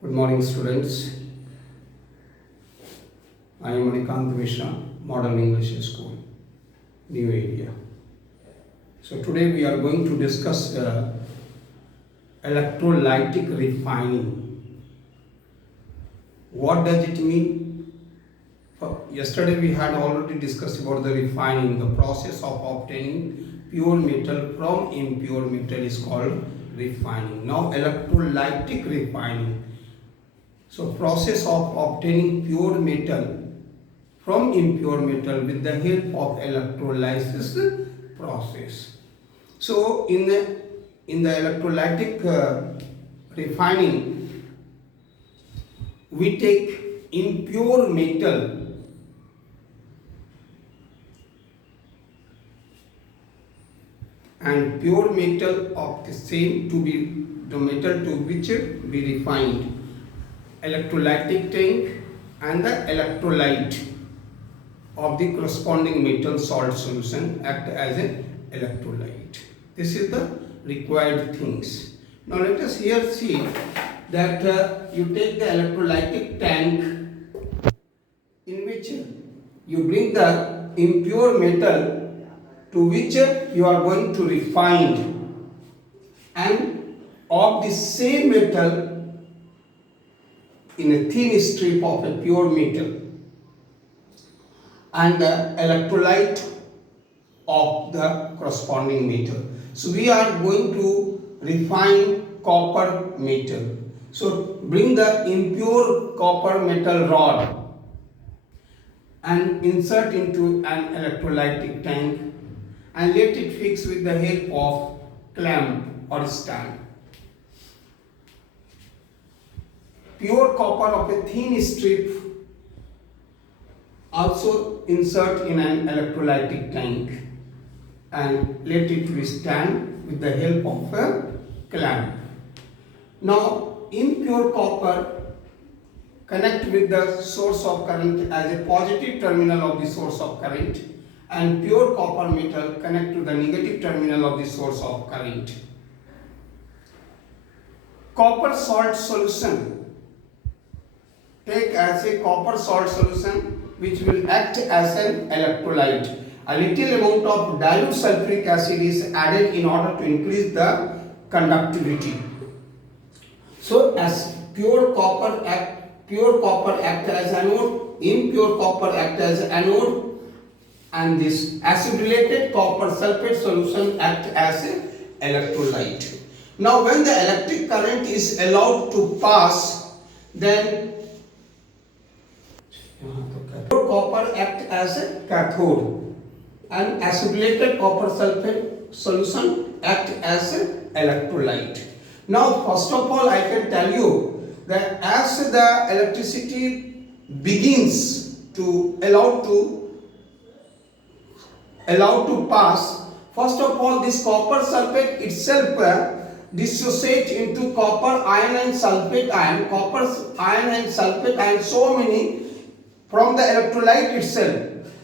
Good morning, students. I am Manikant Mishra, Modern English School, New Area. So today we are going to discuss electrolytic refining. What does it mean? Yesterday we had already discussed about the refining. The process of obtaining pure metal from impure metal is called refining. Now electrolytic refining. So process of obtaining pure metal from impure metal with the help of electrolysis process. So in the electrolytic refining, we take impure metal and pure metal of the same to be the metal to which we refined. Electrolytic tank and the electrolyte of the corresponding metal salt solution act as an electrolyte. This is the required things. Now let us here see that you take the electrolytic tank in which you bring the impure metal to which you are going to refine, and of the same metal in a thin strip of a pure metal and the electrolyte of the corresponding metal. So we are going to refine copper metal. So bring the impure copper metal rod and insert into an electrolytic tank and let it fix with the help of clamp or stand. Pure copper of a thin strip also insert in an electrolytic tank and let it withstand with the help of a clamp. Now impure copper connect with the source of current as a positive terminal of the source of current, and pure copper metal connect to the negative terminal of the source of current. Copper salt solution. Take as a copper salt solution which will act as an electrolyte. A little amount of dilute sulfuric acid is added in order to increase the conductivity. So as pure copper act as anode, impure copper act as anode, and this acidulated copper sulfate solution act as an electrolyte. Now when the electric current is allowed to pass, then copper act as a cathode and acidulated copper sulfate solution act as an electrolyte. Now first of all I can tell you that as the electricity begins to allow to pass, first of all this copper sulfate itself dissociate into copper ion and sulfate ion, copper ion and sulfate ion, so many from the electrolyte itself.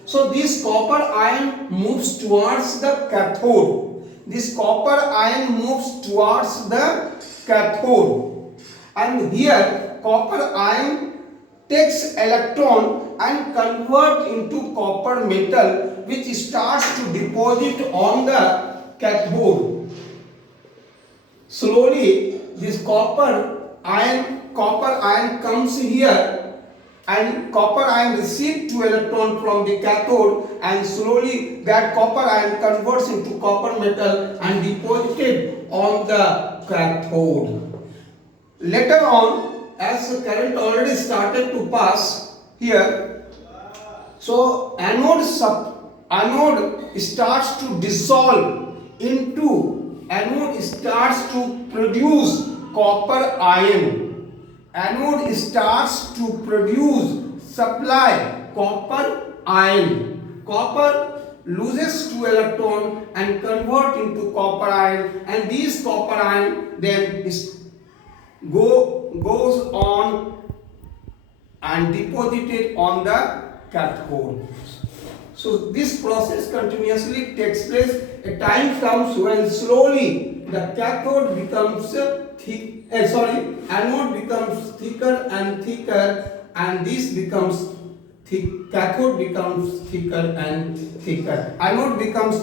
So this copper ion moves towards the cathode. This copper ion moves towards the cathode, and here copper ion takes electron and convert into copper metal which starts to deposit on the cathode. Slowly this copper ion comes here, and copper ion receives 2 electrons from the cathode, and slowly that copper ion converts into copper metal and deposited on the cathode. Later on, as the current already started to pass here, so anode starts to dissolve into, anode starts to produce copper ion. Anode starts to produce, supply copper ion. Copper loses 2 electrons and convert into copper ion, and these copper ion then goes on and deposited on the cathode. So this process continuously takes place. A time comes when slowly the cathode becomes thick anode becomes thicker and thicker, and this becomes thick, cathode becomes thicker and thicker. Anode becomes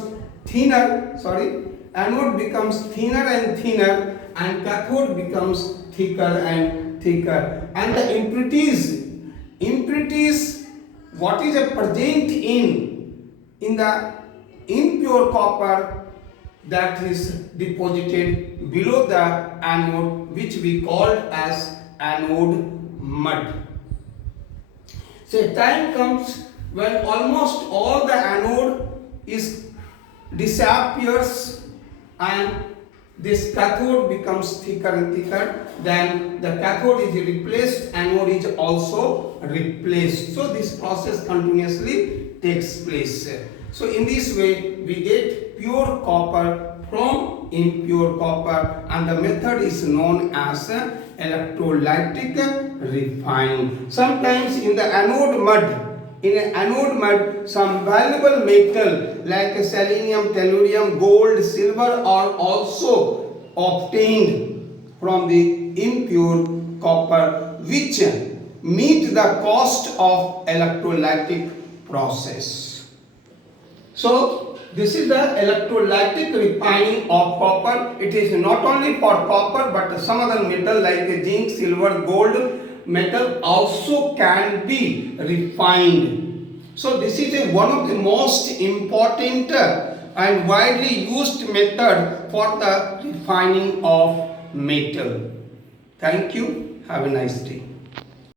anode becomes thinner and thinner, and cathode becomes thicker and thicker. And the impurities, what is present in the impure copper, that is deposited below the anode, which we called as anode mud. So a time comes when almost all the anode is disappears, and this cathode becomes thicker and thicker. Then the cathode is replaced, anode is also replaced. So this process continuously takes place. So in this way we get pure copper from impure copper, and the method is known as electrolytic refining. Sometimes in the anode mud, some valuable metal like selenium, tellurium, gold, silver are also obtained from the impure copper, which meet the cost of electrolytic process. So this is the electrolytic refining of copper. It is not only for copper, but some other metal like zinc, silver, gold metal also can be refined. So this is one of the most important and widely used method for the refining of metal. Thank you. Have a nice day.